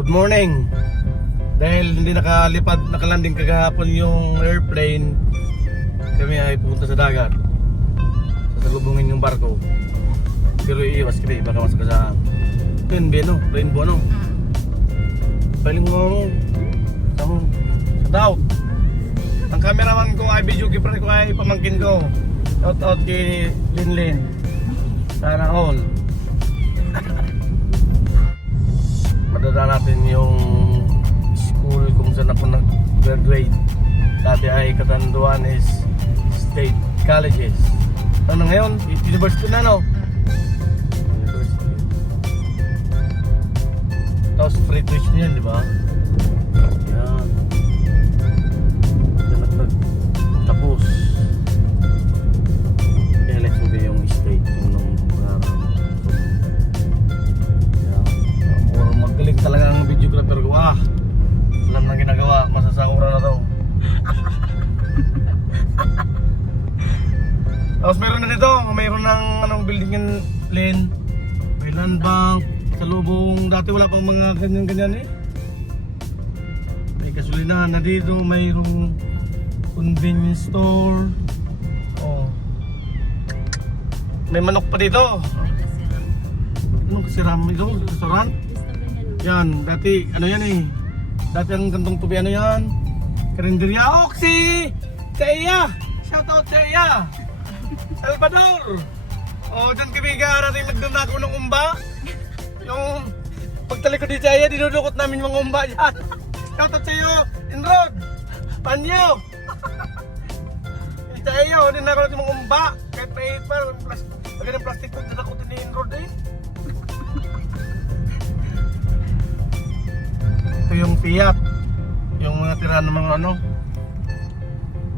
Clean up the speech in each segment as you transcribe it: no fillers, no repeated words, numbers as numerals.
Good morning. Dahil hindi nakalanding kagahapon yung airplane, kami ay pupunta sa dagat. Sasalubungin yung barko. Pero iiwas kami, baka masakasaan. Rainbow no? Paling mo sa South. Ang cameraman ko ay video keeper ko ay pamangkin ko. Shout out kay Linlin. Sana all. Madadala natin yung school kung saan ako nag-graduate. Dati ay Catanduan is State Colleges. Ano ngayon? University na no? University. Tapos free tuition yan, di ba? Yan. Yan tapos. Kaya let's move yung state nung magaling talaga ang videographer ko. Alam na ginagawa, masasakura na daw. Tapos meron na dito, mayroon ng anong building in lane. May land bank, sa lubong, dati wala pang mga ganyan-ganyan eh. May gasolinahan na dito, mayroong convenience store. Oh. May manok pa dito. Anong kasiram ito? Restaurant? Yan, dati ano yan eh. Dati ang gantong tubi ano yan. Karinderya Oxy! Chaya! Shoutout Chaya! Salvador! O, dyan kami garating nagdunako ng umba. Yung pagtalik ko di Chaya, dinudukot namin mga umba dyan. Shoutout sa iyo, Inrod! Panyo! Chaya, dinako natin mga umba. Kahit paper, magandang plastic po dinakotin ni Inrod eh. Ito yung Fiat, yung mga tira ng mga ano,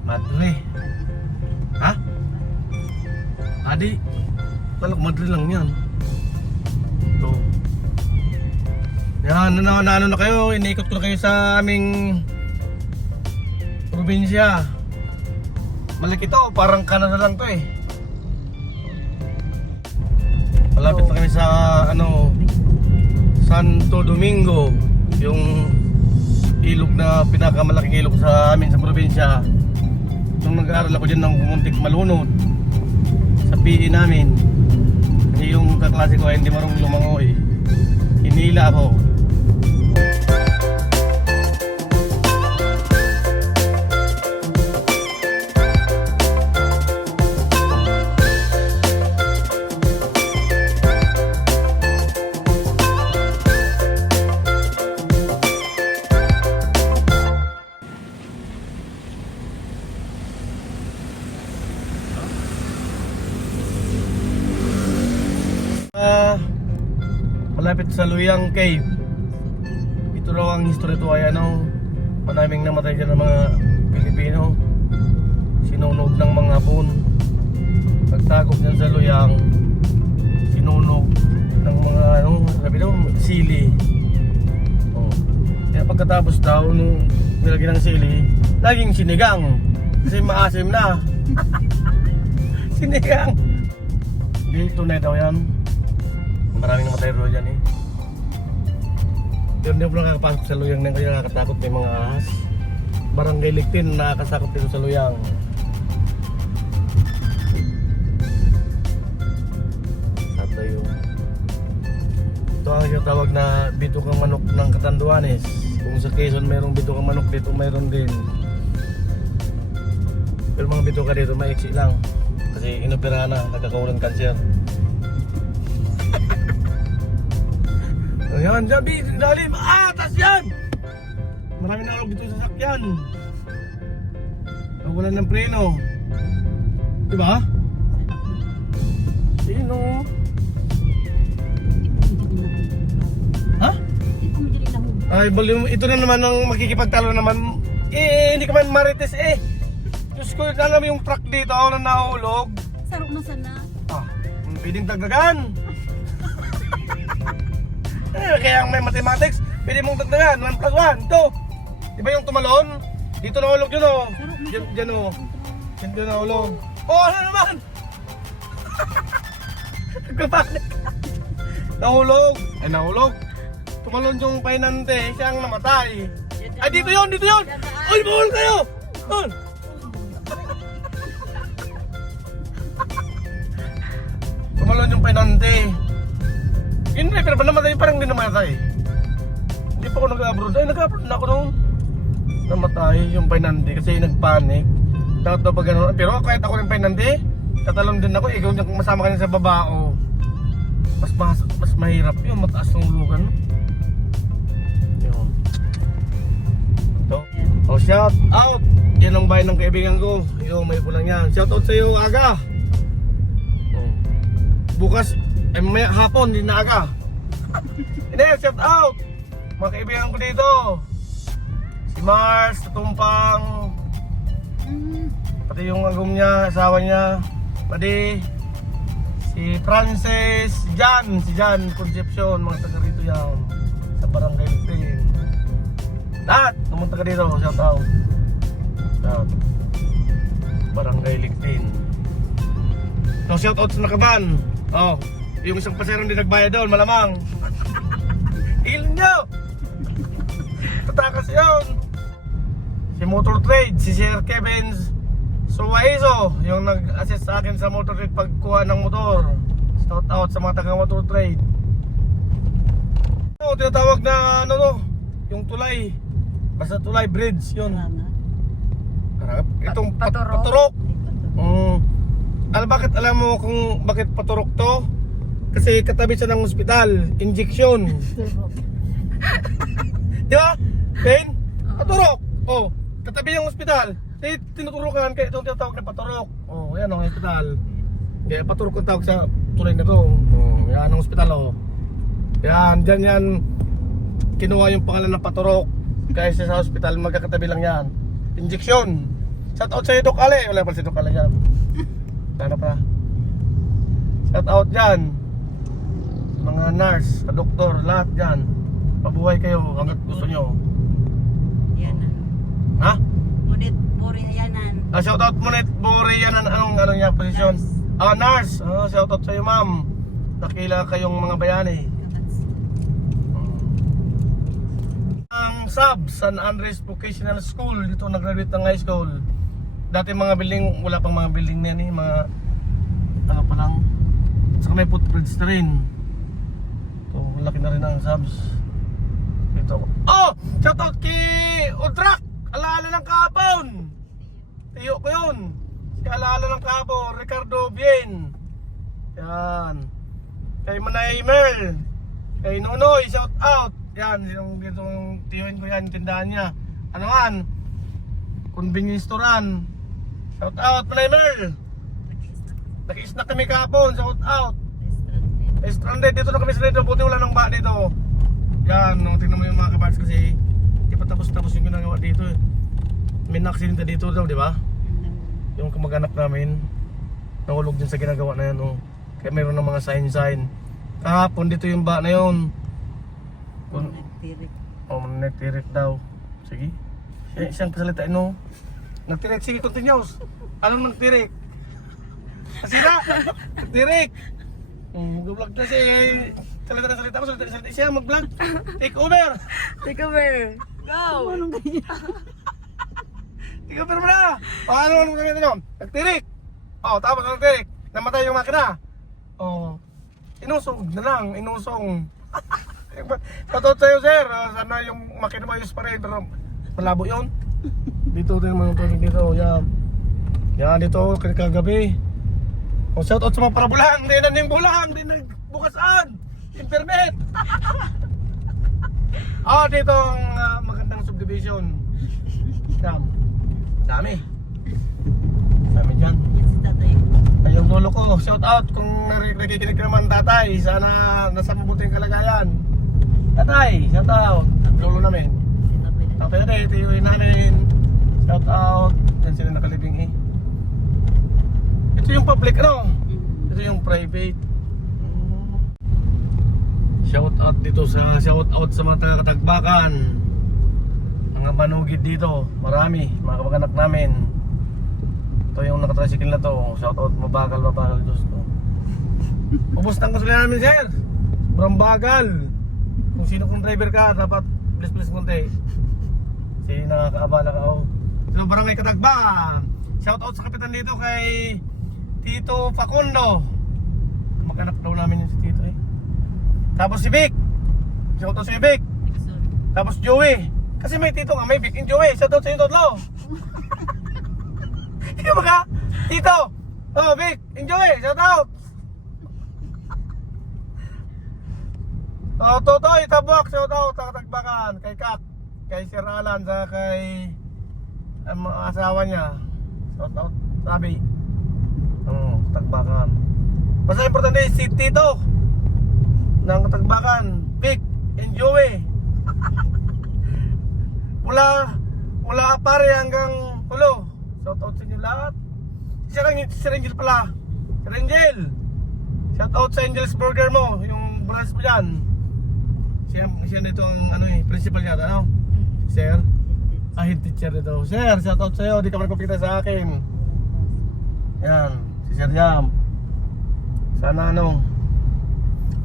Madre. Ha? Adi, talak Madre lang yan. Ito. Yan, ano na kayo, iniikot ko na kayo sa aming probinsya. Malaki to, parang Canada lang to eh. Malapit na kami sa ano, Santo Domingo. Yung ilog na pinakamalaking ilog sa amin sa probinsya. Nung nag-aaral ako dyan ng pumuntik malunod sa PE namin, kasi yung kaklase ko ay hindi marunong lumangoy, hinila ako. Malapit sa Luyang Cave. Ito raw ang history to ay ano, maraming namatay dyan ng mga Pilipino, sinunog ng mga hapon. Pagtakop niyan sa Luyang, sinunog ng mga ano, sabi daw, sili. Kaya pagkatapos daw nung nilagyan ng sili, laging sinigang kasi maasim na. Sinigang. Hindi, tunay daw yan. Maraming namatay ro dyan eh. Pero hindi ako nakakapasok sa Luyang na kaya nakakatakot, may mga ahas. Barangay Ligtin, nakakasakot dito sa Luyang. Tatayo. Ito ang tawag na bitukang manok ng Catanduanes. Kung sa Quezon mayroong bitukang manok, dito mayroon din. Pero mga bituka dito maiksi lang. Kasi inopera na, nagkakawalan cancer. Ayan, Jabi, dalim. Tas yan! Marami na dito sa sakyan. Nawalan ng preno. Diba? Sino? Ha? Ay, ito na naman ang makikipagtalo naman. Hindi ka man marites eh. Diyos ko, alam mo yung truck dito, ako na nahulog. Sarok na sana. Pwedeng dagdagan. Kaya may mathematics, pwede mong dagdagan. 1 plus 1, 2. Diba yung tumalon? Dito nahulog yun o. Diyan o. Diyan nahulog. Ano naman? Nagpapanik. Nahulog. Nahulog. tumalon yung painante, siyang namatay. Ay, dito yun, dito yun! Uy, bawal kayo! Bawal! Tumalon yung painante. Yung driver pa namatay, parang hindi namatay. Hindi pa ako nag-abroad. Ay, nag-abroad na ako noon. Namatay yung painante kasi nagpanik. Dapat daw pa gano'n. Pero kahit ako yung painante, tatalon din ako. Ikaw kung masama ka niya sa babao. Mas mahirap yun, mataas ng lugan. Yun. Ito. Oh, shout out! Yan ang bahay ng kaibigan ko. Yo, may pulang yan. Shout out sa iyo, Aga. Oh. Bukas, may hapon, hindi na aga. Hindi, shout out! Mga kaibigan ko dito. Si Mars, Tumpang. Pati yung agong niya, asawa niya. Pati si Francis, si Jan Concepcion, mga taga rito yan sa Barangay Ligtin. Lahat, pumunta ka dito, shout out. Shout. Barangay Ligtin. So shout out sa Nakaban. Oh, yung isang pasero hindi nagbayad doon, malamang. Ilin nyo! Tatakas yun! Si Motor Trade, si Sir Kevin Suwaiso, yung nag-assist sa akin sa motor trade pagkuha ng motor. Shout out sa mga taga Motor Trade. Ito, tinatawag na ano to, yung tulay. Basta tulay bridge, yun. Harap. Itong paturok. Alam mo kung bakit paturok to? Kasi katabi siya ng ospital, injection. Di ba? Ben? Paturok. Oh, katabi ng ospital. Tinuturukan kaya itong tinatawag na paturok. Oh, yan ang ospital. Kaya paturok ang tawag sa tulay na to. Oh, yan ang ospital oh. Yan, dyan yan. Kinuha yung pangalan ng paturok. Kaya sa ospital, magkakatabi lang yan. Injection. Shout out sa iyo, Doc Ale. Wala pa si Doc Ale dyan. Sana pa. Shout out dyan. Mga nurse, doktor, lahat dyan. Mabuhay kayo hanggat gusto nyo. Yanan. Ha? Ngunit puri yanan. Shout out mo net, Bore yan. Anong niya posisyon? Nurse. Shout out sa iyo, ma'am. Nakila kayong mga bayani. Ang SAB, San Andres Vocational School. Dito nag-graduate ng high school. Dati mga building, wala pang mga building na yan eh. Mga ano pa lang. Saka may footbridge na rin. Ito, laki na rin ang SABs. Ito. Oh! Shout out kay Udrak! Alaala ng kahapon! Tiyo ko yun. Si Alaala ng kahapon, Ricardo Bien. Yan. Kay Manay Merl. Kay Nonoy, shout out. Yan, yung ditong tiyuhin ko yan, tindahan niya. Ano man? Convenience storean. Shout out, Manay Merl. Naki-snack kami kahapon, shout out. Stranded, dito na kami sa dito, buti wala nang ba dito. Yan, tingnan mo yung mga kabats kasi di pa tapos yung ginagawa dito eh. May naksidente dito daw, di ba? Yung kamag-anak namin, nahulog din sa ginagawa na yan oh. Kaya mayroon ng mga sign. Kahapon dito yung ba na yun. Nagtirik. Oh, nagtirik daw. Sige. Isang pasalita no. Nagtirik, sige, continuous. Anong nagtirik? Asira! Nagtirik! Mag-vlog na siya. Salita ko, salita siya mag-vlog. Take over! Take over. Go! Anong ganyan? Take over mo na! Anong ganyan na nagtirik! Oh, tapos nagtirik. Namatay yung makina. Oh. Inusong na lang, inusong. Patot sa'yo sir, sana yung makina mo ayos pa rin. Pero malabo yun. Dito din mga tubig dito, yan. Yan dito, kagabi. Oh, shout out sa mga parabulang, hindi na yung bulang, hindi na bukasan. Internet. Oh, dito ang magandang subdivision. Yan. Dami dyan. Si tatay. Ay, yung lolo ko, shout out kung nakikinig ka naman tatay, sana nasa mabuting kalagayan. Tatay, shout out. At lolo namin. Si tatay. Tatay natin, tiyuhin namin. Shout out. Yan sila nakalibing eh. Ito yung public ano? Ito yung private. Shout out dito sa mga taga-Katagbakan. Mga banugid dito, marami, mga kamag-anak namin. Ito yung nakatricycle na to. Shout out, mabagal Diyos ko. Ubus ng gasolina namin sir. Sobrang bagal. Kung sino kong driver ka, dapat please konti. Kasi nakakaabala ka oh. So barangay Katagbakan. Shout out sa kapitan dito kay Tito Facundo. Makanap daw namin yung si Tito eh. Tapos si Vic. Shout out si Vic. Tapos Joey. Kasi may Tito nga, may Vic and Joey. Shout out sa inyo tatlo. Ikaw ba ka? Tito. Oh, Vic and Joey. Shout out. Oh, Totoy, Tabok. Shout out sa Katagbakan. Kay Kak. Kay Sir Alan. Sa kay ang mga asawa niya. Shout out. Sabi. Katagbakan. Basta importante si Tito ng Katagbakan, Vic and Joey. Mula pare hanggang hulo. Shout out sa inyo lahat. Si Angel pala. Si Angel. Shout out sa Angel's Burger mo, yung branch mo dyan. Siya nito ang principal yata, ano? Sir? Head teacher nito. Sir, shout out sa'yo, di ka man kumita sa akin. Yan, si Sir Jam. Sana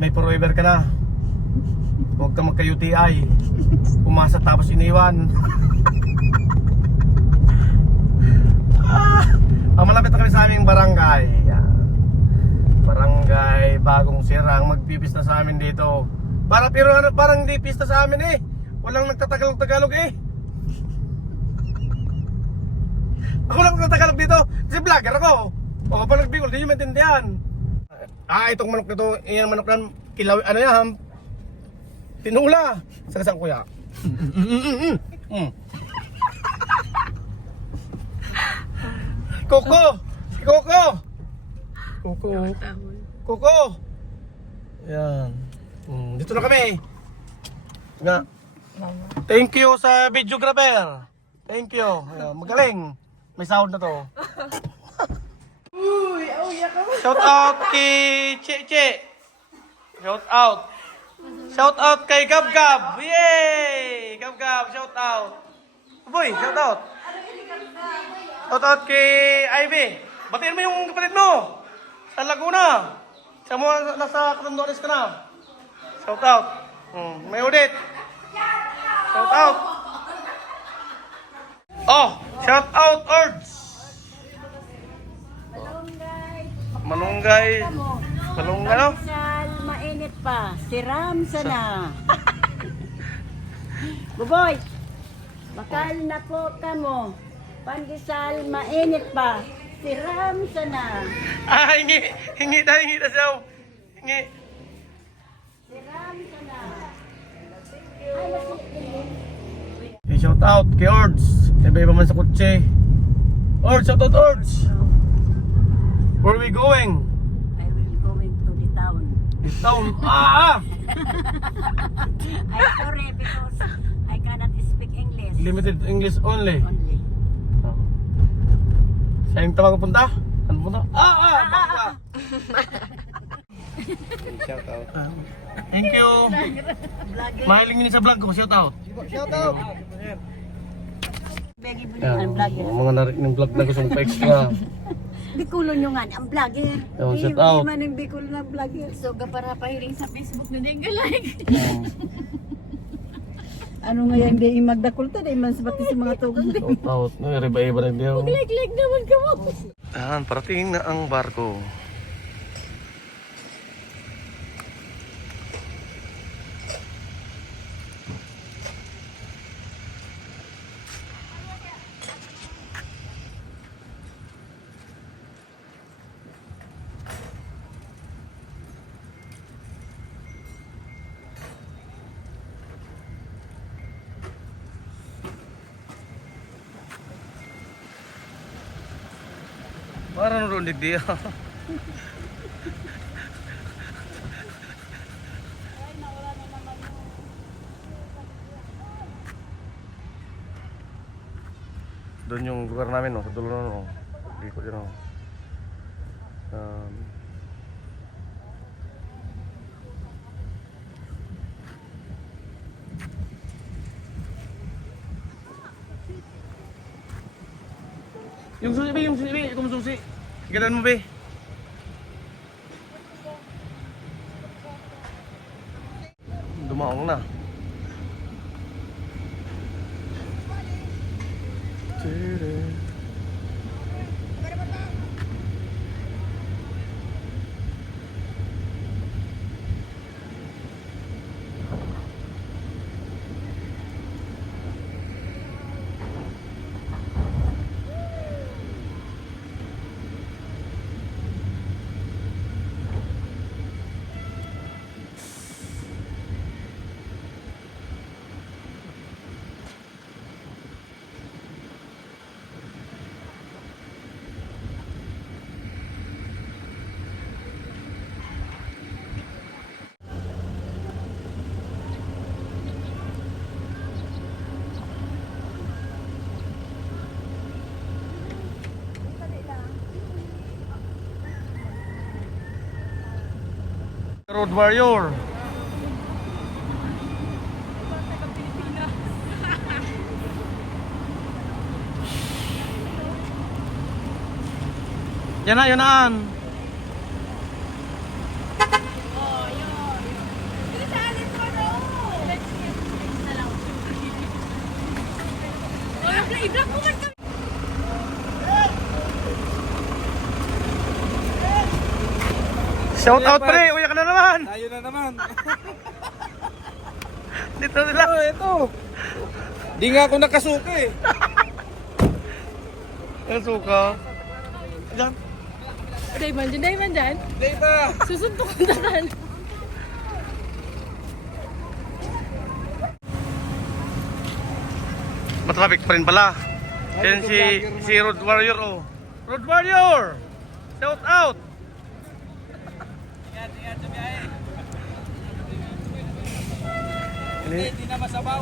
may forever ka na. Huwag ka magka-UTI. Pumasok tapos iniwan. Malapit na kami sa aming barangay. Yan. Barangay Bagong Sirang. Magpipista sa amin dito. Pero parang hindi pista sa amin eh. Walang nagtatagalog-tagalog eh. Ako lang nagtatagalog dito. Kasi vlogger ako. O kapag nagbigol, di nyo maintindihan. Itong manok nito, yung manok na kilaw, tinula. Sa kasang kuya. Koko! Koko! Koko! Koko! Ayan. Dito na kami. Nga. Thank you sa videographer. Thank you. Ayan, magaling. May sound na to. Uy, auya ka. Shout out kay Che. Shout out. Shout out kay Gab Gab. Yay! Gab Gab, shout out. Boy, shout out. Shout out kay Ivy. Batiin mo yung kapatid mo. Sa Laguna. Sa mga nasa Catanduanes ka na. Shout out. May audit. Shout out. Oh, shout out Ords. Malunggay. Malunggay no? Sal, mainit pa. Siram sana. Buboy, bakal na po kamo. Pandesal, mainit pa. Siram sana. Hingi. Hingi na siya. Hingi. Siram sana. Shout out kay Ords. Iba-iba man sa kotse. Ords, shout out Ords. Where are we going? I will going to the town. The town. I'm sorry because I cannot speak English. Limited English only. Only. Saan tawag punta? Ano punta? Shout out. Thank you. Mahiling yun sa vlog ko. Shout out. Shout out. Begi ang vlogger. Mga narik ng vlog na gustong pa-extra. Bikulo nyo nga, ang vlogger. Shout out. Hindi man ang Bikulo na vlogger. So, para pahiling sa Facebook na din like. Ano nga yan, di magdakulta, di man sabati sa mga tugang. Shout out. Riba-iba rin diyo. Like naman ka mo. Ayan, parating na ang barko. Parang nung dia. Doon yung lugar namin, no, sa dulo na, no. Dito din, no. Yung susi, be, ikaw mo susi. Galan mo, be. Dumaong na. Road Warrior. Yan na, yan na. I-vlog mo man kami. Shout out pre, uya ka na naman. Tayo na naman. Dito nila. Ito. Di nga ako nakasuka eh. Ang suka. Yan. Diamond dyan. Dita. Susuntok ang daran. Matraffic pa rin pala. Yan si Road Warrior oh. Road Warrior! Shout out! Ingat sa biyahe. Ini- Hindi na masabaw.